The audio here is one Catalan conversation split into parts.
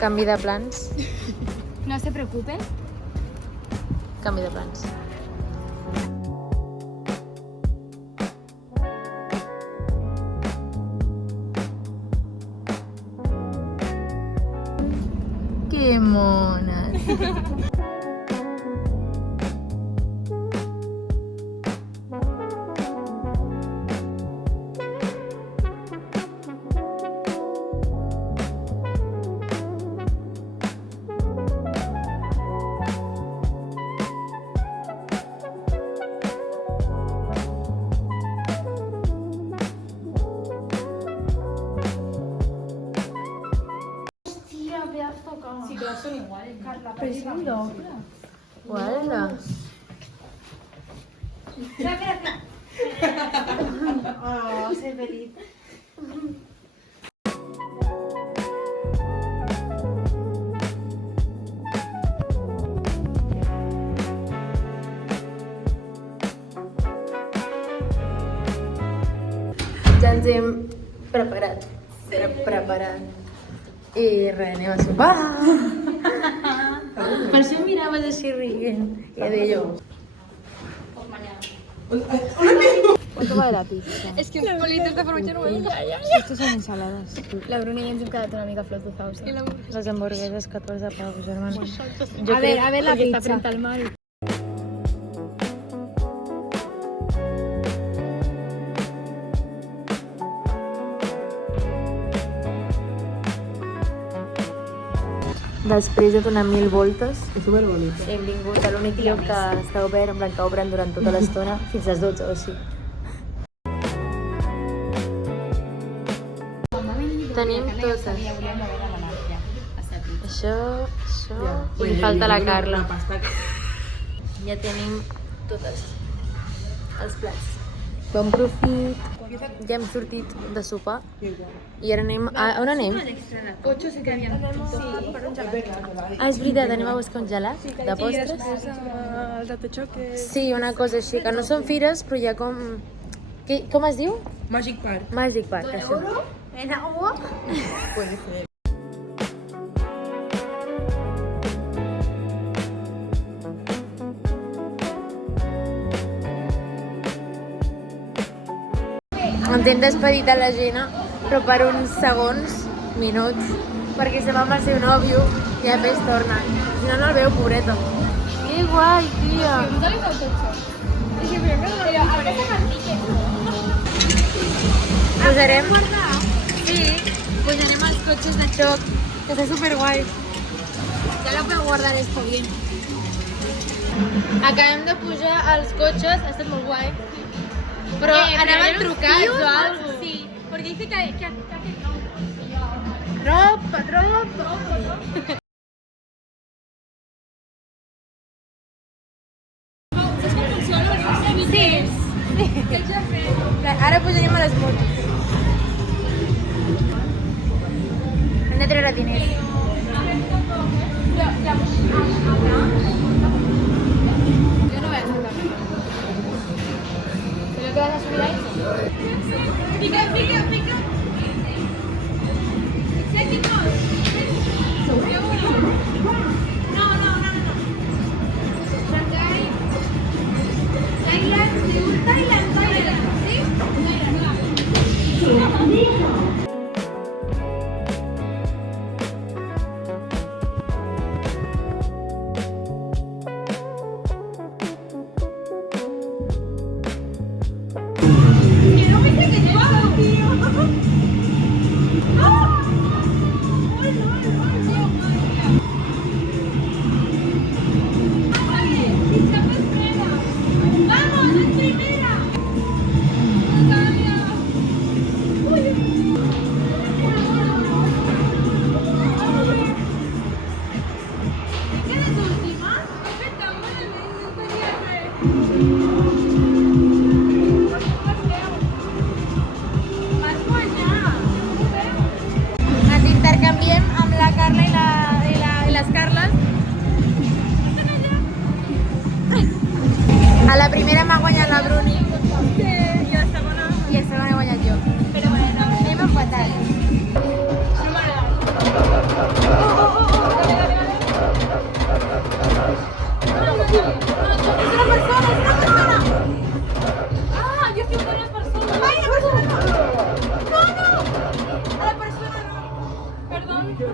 Canvi de plans. No se preocupe. Canvi de plans. Que mones. Sí, todas son iguales. Pero es un doble. Guarda. Espera. Oh, soy feliz. Ja ens hem preparat. I res, anem a sopar. Per això em miraves així rient. I ja deia jo. ¿Cuánto vale la pizza? Es que bolitos de formatge no me Estos son ensaladas. La Bruna i ens hem quedat una mica flotuzaus. Les hamburgueses 14 pavos, hermano. A ver la pizza. Frente al mar. Després de donar 1000 voltes, És superbonic. hem vingut a l'únic lloc que està obert, en plan que obren durant tota l'estona, fins a les 12 o així. Tenim totes. Això, i falta la Carla. Ja tenim totes els plats. Bon profit. Ja hem sortit de sopar i ara anem a... On anem? 8 sí que havien. Ah, és veritat, anem a buscar un gelat de postres. Els artichoques. Sí, una cosa així, que no són fires, però hi ha com... Com es diu? Magic Park. Magic Park, això. ¿En agua? Puede ser. Ens hem despedit de la Gina, però per uns segons, minuts, perquè se va amb el seu nòvio i després torna. Si no, no el veu, pobreta. Que guai, tia! Posarem... Sí, posarem els cotxes de xoc, que està superguai. Ya lo puedo guardar esto bien. Acabem de pujar als cotxes, ha estat molt guai. Però anaven trucats o alguna cosa. Sí, porque dice que hace Tropa. Sí. Ara pujarem a les motos. Hem de treure diners. Yo no voy a hacer también. ¿Pero qué vas a subir ahí? Pica. No. Shanghai. Thailand. ¿Sí? Pero bueno, anem empatats. No m'agrada.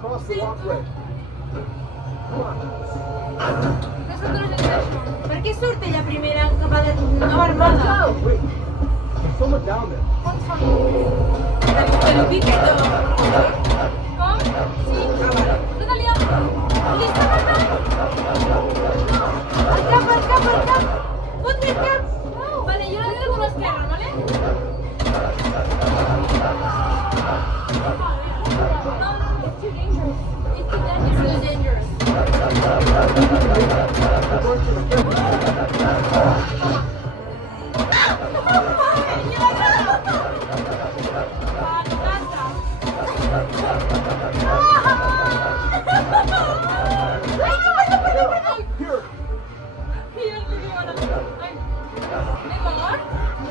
across the walkway. Come on. Per què surt ella primera cap a nova armada? Wait, there's someone down there. Te lo dic que no. Com? Sí? Rodalia! Llista, Marta! Al cap, al cap, al cap! Fot-li el cap! Vale, jo la dreta con l'esquerra, vale? No, it's too dangerous. It's too dangerous. Here.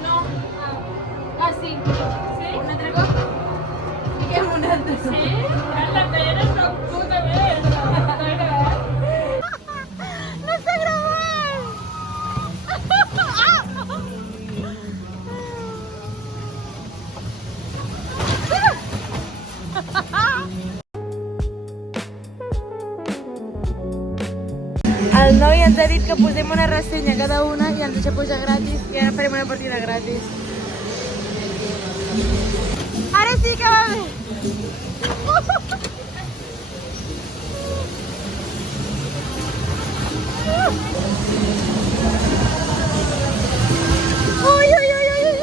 No. Ah, sí. Sí? Un altre cop? Fiquem un altre. Sí? La pena és una puta merda. No està gravant! El noi ens ha dit que posem una ressenya cada una i ens deixa pujar gratis i ara farem una partida gratis. Ara sí que va bé! Ui, ui, ui, ui, ui!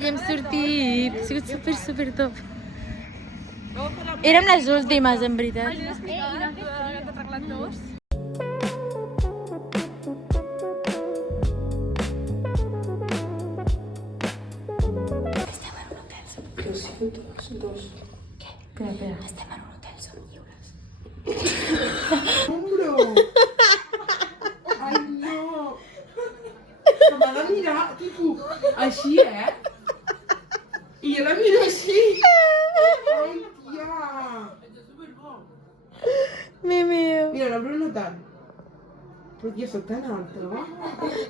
I hem sortit! Ha sigut super top. Érem les últimes, en veritat. Ai, no. Que m'ha de mirar, tipus, així, I jo la miro així. Ai, tia. Meu. Mira, la Bruna tant. Però tia, soc tan alta, va?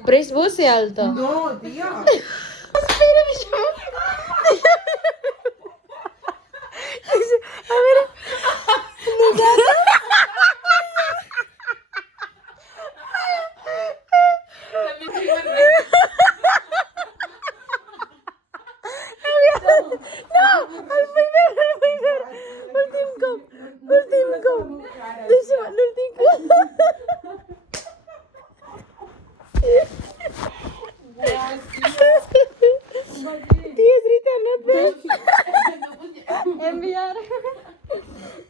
Però és bo ser alta. No, tia. Espera, això. A veure. Nosaltres... Últim cop. Deixa'm, l'últim cop. Tia, és veritat, no et veus? Enviar.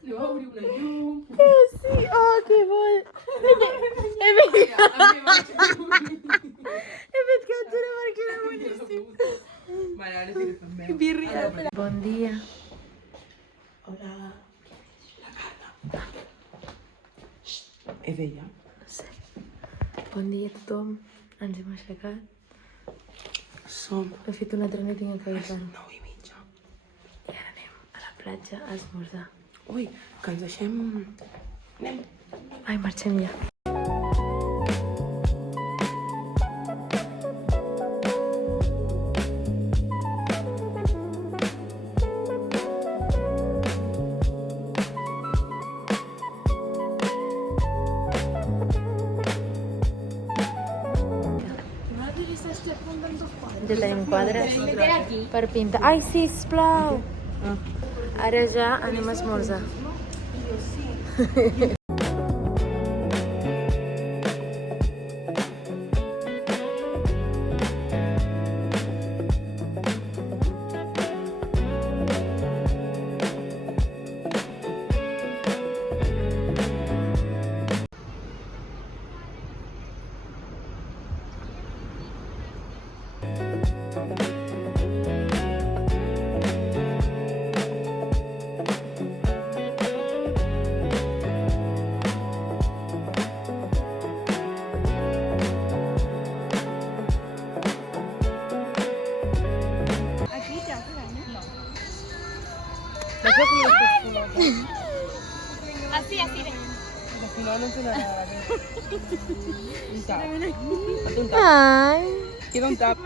Jo obrir una llum. Que sí, oh, que bo. He fet captura perquè era boníssim. Vale, ara sí que també. Birria. Bon dia. Hola. La Carme. És ella. No sé. Bon dia a tothom. Ens hem aixecat. Som He fet una altra nit i hem cagat tant. 9:30. I ara anem a la platja a esmorzar. Ui, que ens deixem... Anem. Ai, marxem ja. Ja tenim quadres per pintar. Ai, sisplau! Ara ja anem a esmorzar. Así, así ven. Al final no entiendo nada. Un tap. Hazte un tap. Ai! Queda un tap.